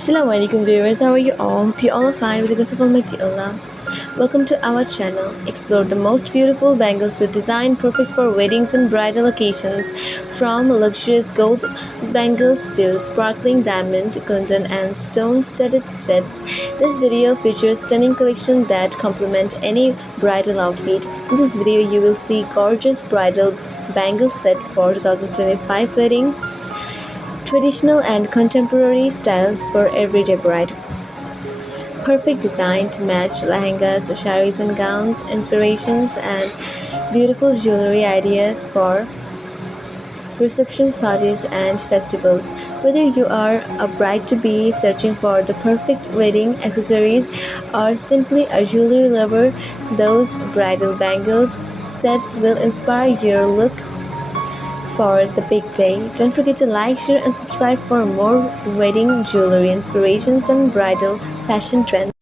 Assalamu alaikum viewers, how are you all? Hope you all are fine with the grace of Almighty Allah. Welcome to our channel. Explore the most beautiful bangles designed perfect for weddings and bridal occasions. From luxurious gold bangles to sparkling diamond, kundan and stone-studded sets, this video features stunning collection that complement any bridal outfit. In this video, you will see gorgeous bridal bangle set for 2025 weddings, traditional and contemporary styles for everyday bride. Perfect design to match lehengas, saris and gowns, inspirations and beautiful jewelry ideas for receptions, parties and festivals. Whether you are a bride to be searching for the perfect wedding accessories or simply a jewelry lover, those bridal bangles sets will inspire your look for the big day. Don't forget to like, share and subscribe for more wedding jewelry inspirations and bridal fashion trends.